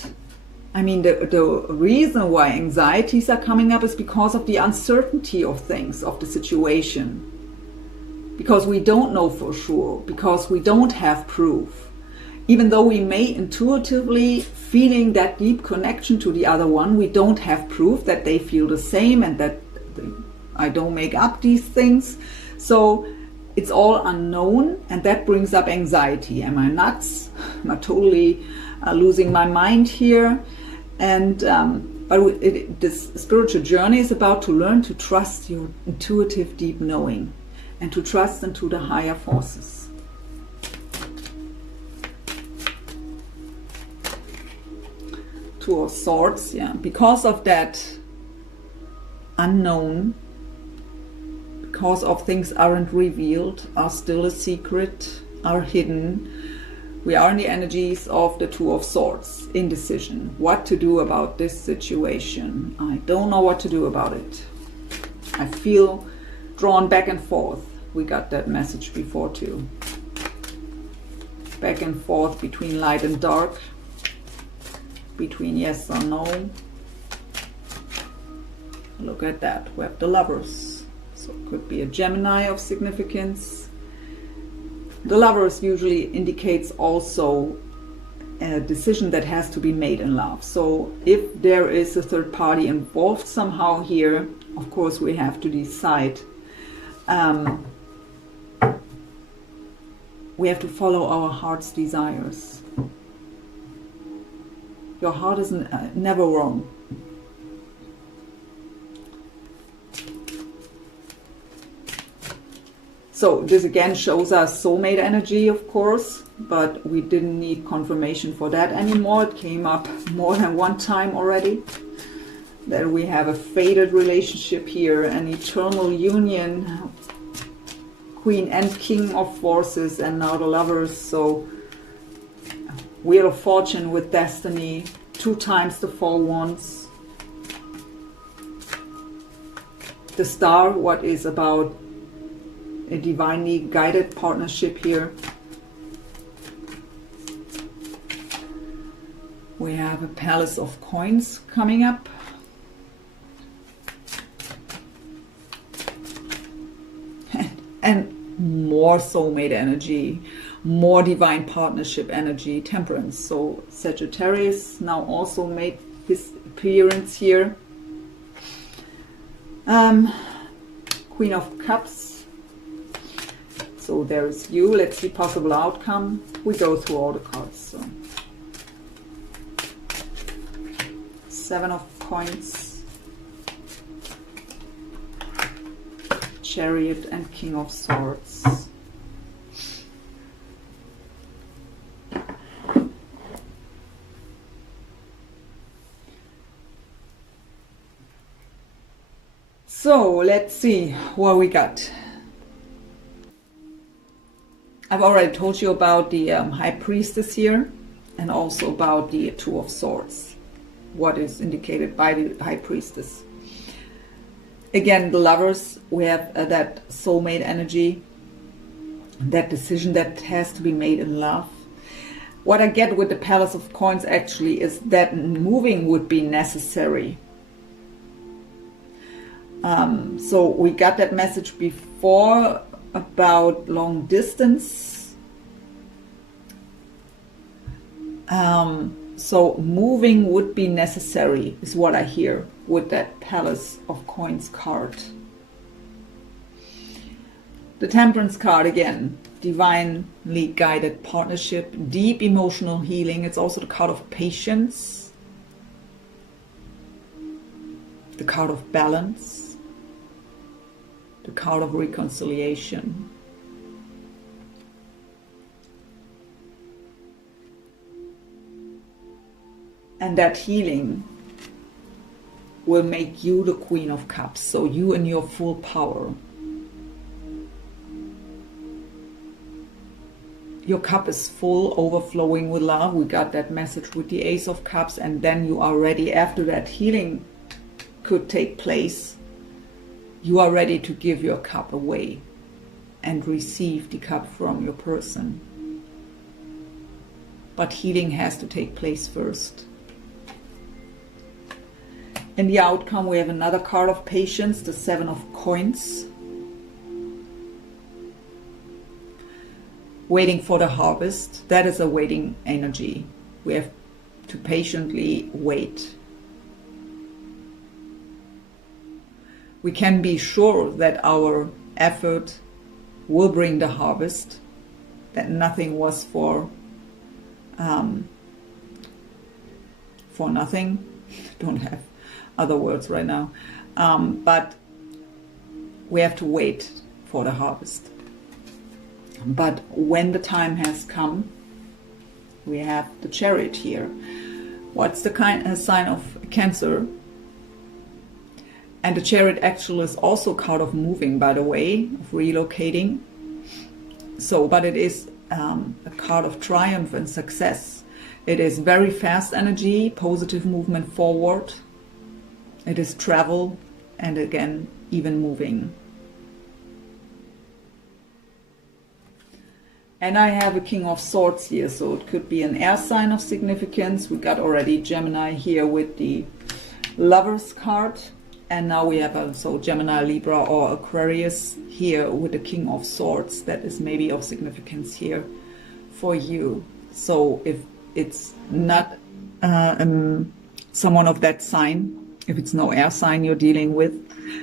I mean, the reason why anxieties are coming up is because of the uncertainty of things, of the situation. Because we don't know for sure, because we don't have proof. Even though we may intuitively feeling that deep connection to the other one, we don't have proof that they feel the same and that I don't make up these things. So it's all unknown, and that brings up anxiety. Am I nuts? Am I totally losing my mind here? And but this spiritual journey is about to learn to trust your intuitive deep knowing and to trust into the higher forces. Two of Swords, yeah. Because of that unknown, because of things aren't revealed, are still a secret, are hidden, we are in the energies of the Two of Swords. Indecision. What to do about this situation? I don't know what to do about it. I feel drawn back and forth. We got that message before too. Back and forth between light and dark, between yes or no. Look at that. We have the Lovers. So it could be a Gemini of significance. The Lovers usually indicates also a decision that has to be made in love. So if there is a third party involved somehow here, of course we have to decide. We have to follow our heart's desires. Your heart is never wrong. So this again shows us soulmate energy, of course, but we didn't need confirmation for that anymore. It came up more than one time already. That we have a fated relationship here, an eternal union, Queen and King of Forces, and now the Lovers. So Wheel of Fortune with destiny, 2 times the 4 wands. The Star, what is about a divinely guided partnership here. We have a Palace of Coins coming up. And more soulmate energy, more divine partnership energy, Temperance. So Sagittarius now also made his appearance here. Queen of Cups. So there is you. Let's see possible outcome. We go through all the cards. So 7 of Coins. Chariot and King of Swords. So let's see what we got. I've already told you about the High Priestess here, and also about the Two of Swords. What is indicated by the High Priestess. Again, the Lovers, we have that soulmate energy, that decision that has to be made in love. What I get with the Palace of Coins actually is that moving would be necessary. So we got that message before about long distance. So moving would be necessary is what I hear with that Palace of Coins card. The Temperance card again, divinely guided partnership, deep emotional healing. It's also the card of patience, the card of balance, the card of reconciliation. And that healing will make you the Queen of Cups, so you in your full power. your cup is full, overflowing with love. We got that message with the Ace of Cups, and then you are ready. After that healing could take place, you are ready to give your cup away and receive the cup from your person. But healing has to take place first. In the outcome, we have another card of patience, the Seven of Coins. Waiting for the harvest. That is a waiting energy. We have to patiently wait. We can be sure that our effort will bring the harvest, that nothing was for nothing. Don't have other words right now, but we have to wait for the harvest. But when the time has come, we have the Chariot here. What's the sign of Cancer? And the Chariot actually is also a card of moving, by the way, of relocating. So, but it is a card of triumph and success. It is very fast energy, positive movement forward. It is travel, and again, even moving. And I have a King of Swords here, so it could be an air sign of significance. We got already Gemini here with the Lovers card. And now we have also Gemini, Libra, or Aquarius here with the King of Swords. That is maybe of significance here for you. So if it's not someone of that sign, if it's no air sign you're dealing with,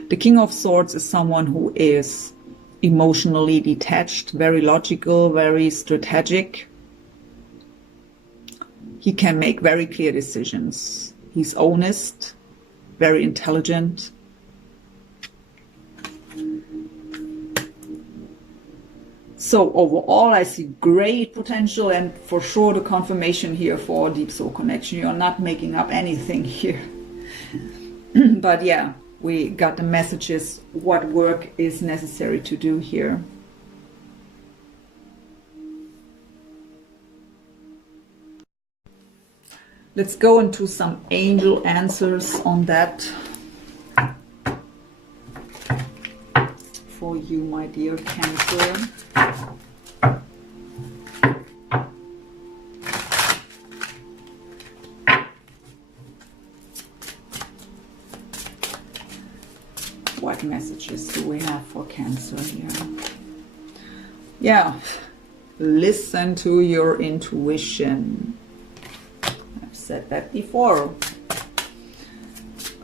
the King of Swords is someone who is emotionally detached, very logical, very strategic. He can make very clear decisions. He's honest, very intelligent. So overall, I see great potential, and for sure the confirmation here for deep soul connection. You're not making up anything here. But yeah, we got the messages, what work is necessary to do here. Let's go into some angel answers on that for you, my dear Cancer. What messages do we have for Cancer here? Yeah, listen to your intuition. I've said that before.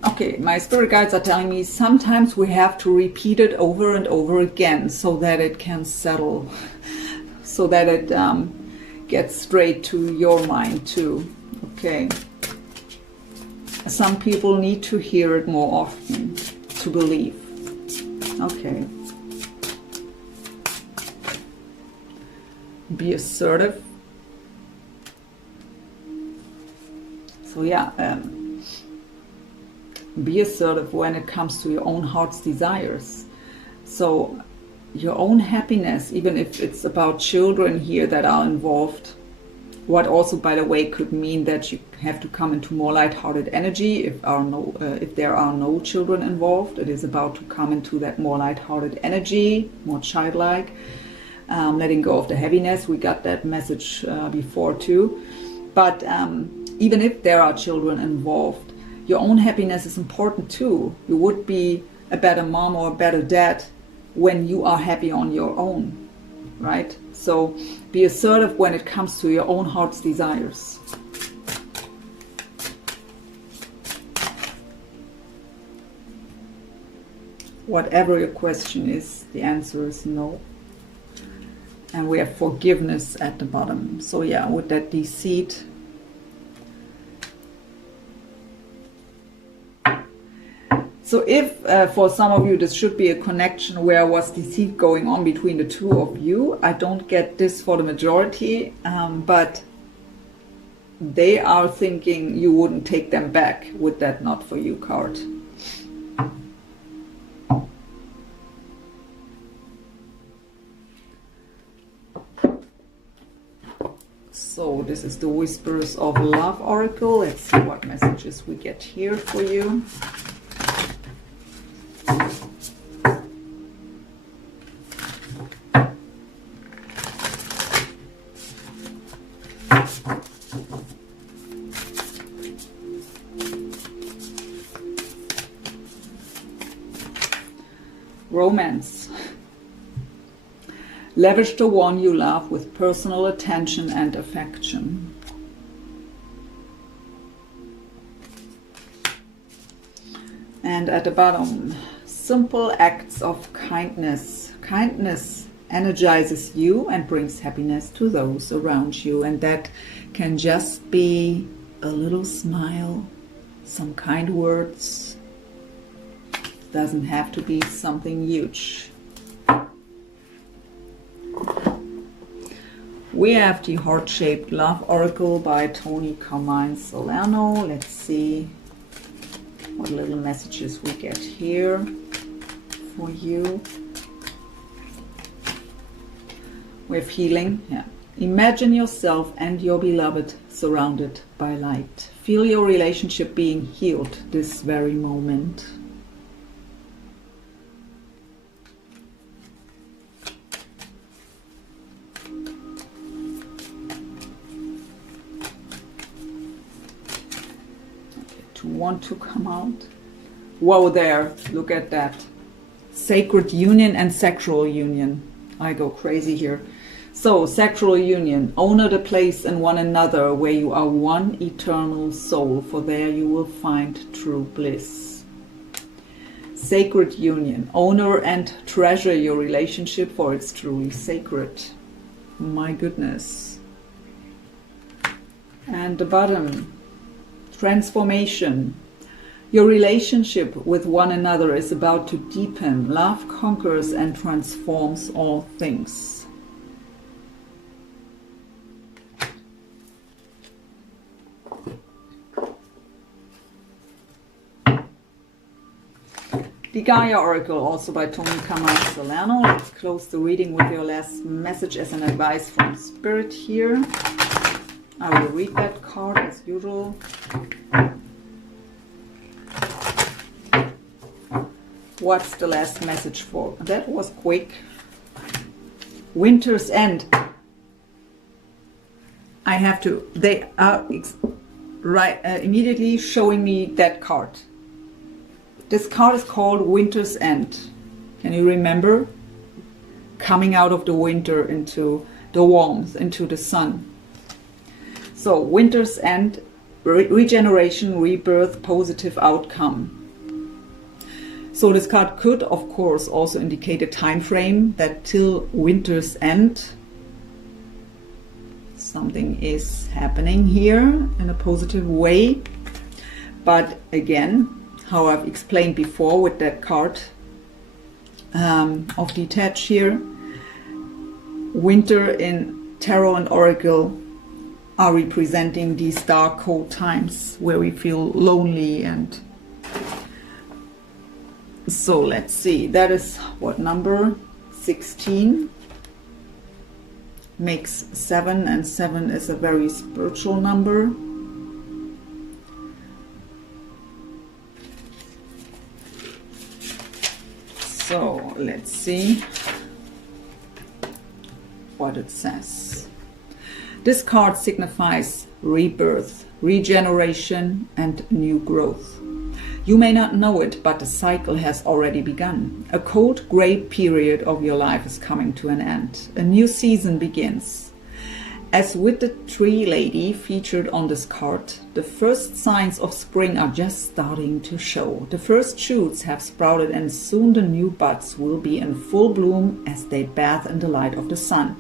Okay, my spirit guides are telling me sometimes we have to repeat it over and over again so that it can settle, so that it gets straight to your mind too. Okay. Some people need to hear it more often to believe. Okay. Be assertive. So yeah, be assertive when it comes to your own heart's desires. So your own happiness, even if it's about children here that are involved, what also, by the way, could mean that you have to come into more light-hearted energy if there are no children involved. It is about to come into that more light-hearted energy, more childlike, letting go of the heaviness. We got that message before too. But even if there are children involved, your own happiness is important too. You would be a better mom or a better dad when you are happy on your own, right? So be assertive when it comes to your own heart's desires. Whatever your question is, the answer is no. And we have forgiveness at the bottom. So yeah, with that deceit, so if for some of you this should be a connection where was deceit going on between the two of you, I don't get this for the majority, but they are thinking you wouldn't take them back with that not for you card. So this is the Whispers of Love Oracle. Let's see what messages we get here for you. Romance. Lavish the one you love with personal attention and affection. And at the bottom, simple acts of kindness. Kindness energizes you and brings happiness to those around you. And that can just be a little smile, some kind words. Doesn't have to be something huge. We have the Heart-Shaped Love Oracle by Tony Carmine Salerno. Let's see what little messages we get here for you. We have healing. Yeah. Imagine yourself and your beloved surrounded by light. Feel your relationship being healed this very moment. Want to come out. Whoa there, look at that. Sacred union and sexual union. I go crazy here. So, sexual union. Honor the place in one another where you are one eternal soul, for there you will find true bliss. Sacred union. Honor and treasure your relationship, for it's truly sacred. My goodness. And the bottom. Transformation. Your relationship with one another is about to deepen. Love conquers and transforms all things. The Gaia Oracle, also by Tony Carmine Salerno. Let's close the reading with your last message as an advice from Spirit here. I will read that card as usual. What's the last message for? That was quick. Winter's End. I have to. They are immediately showing me that card. This card is called Winter's End. Can you remember? Coming out of the winter into the warmth, into the sun. So, winter's end, regeneration, rebirth, positive outcome. So this card could, of course, also indicate a time frame that till winter's end, something is happening here in a positive way. But again, how I've explained before with that card of Detach here, winter in Tarot and Oracle are representing these dark, cold times where we feel lonely. And so let's see, that is what number? 16 makes 7, and 7 is a very spiritual number. So let's see what it says. This card signifies rebirth, regeneration, and new growth. You may not know it, but the cycle has already begun. A cold, grey period of your life is coming to an end. A new season begins. As with the tree lady featured on this card, the first signs of spring are just starting to show. The first shoots have sprouted, and soon the new buds will be in full bloom as they bathe in the light of the sun.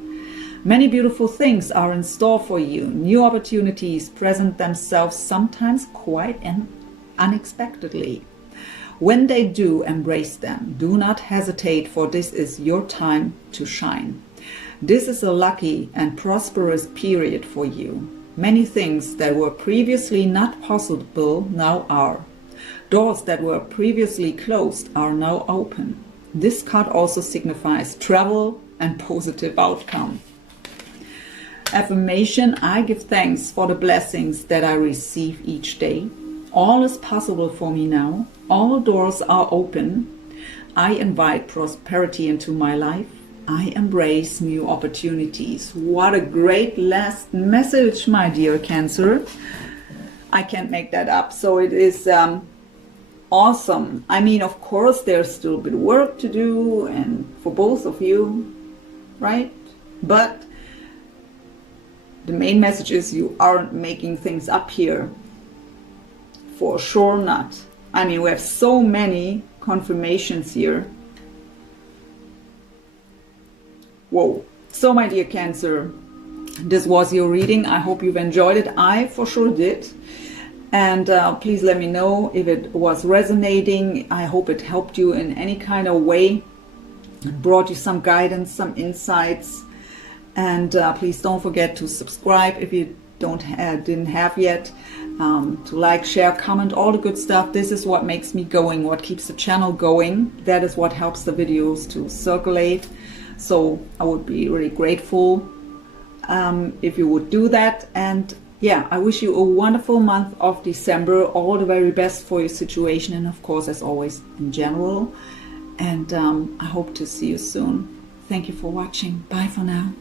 Many beautiful things are in store for you. New opportunities present themselves, sometimes quite unexpectedly. When they do, embrace them. Do not hesitate, for this is your time to shine. This is a lucky and prosperous period for you. Many things that were previously not possible now are. Doors that were previously closed are now open. This card also signifies travel and positive outcome. Affirmation: I give thanks for the blessings that I receive each day. All is possible for me now. All doors are open. I invite prosperity into my life. I embrace new opportunities. What a great last message, my dear Cancer. I can't make that up. So it is awesome. I mean, of course, there's still a bit of work to do, and for both of you, right? But the main message is you aren't making things up here. For sure not. I mean, we have so many confirmations here. Whoa. So, my dear Cancer, this was your reading. I hope you've enjoyed it. I for sure did. And please let me know if it was resonating. I hope it helped you in any kind of way, brought you some guidance, some insights. And please don't forget to subscribe if you didn't have yet, to like, share, comment, all the good stuff. This is what makes me going, what keeps the channel going. That is what helps the videos to circulate. So I would be really grateful if you would do that. And yeah, I wish you a wonderful month of December. All the very best for your situation, and of course, as always, in general. And I hope to see you soon. Thank you for watching. Bye for now.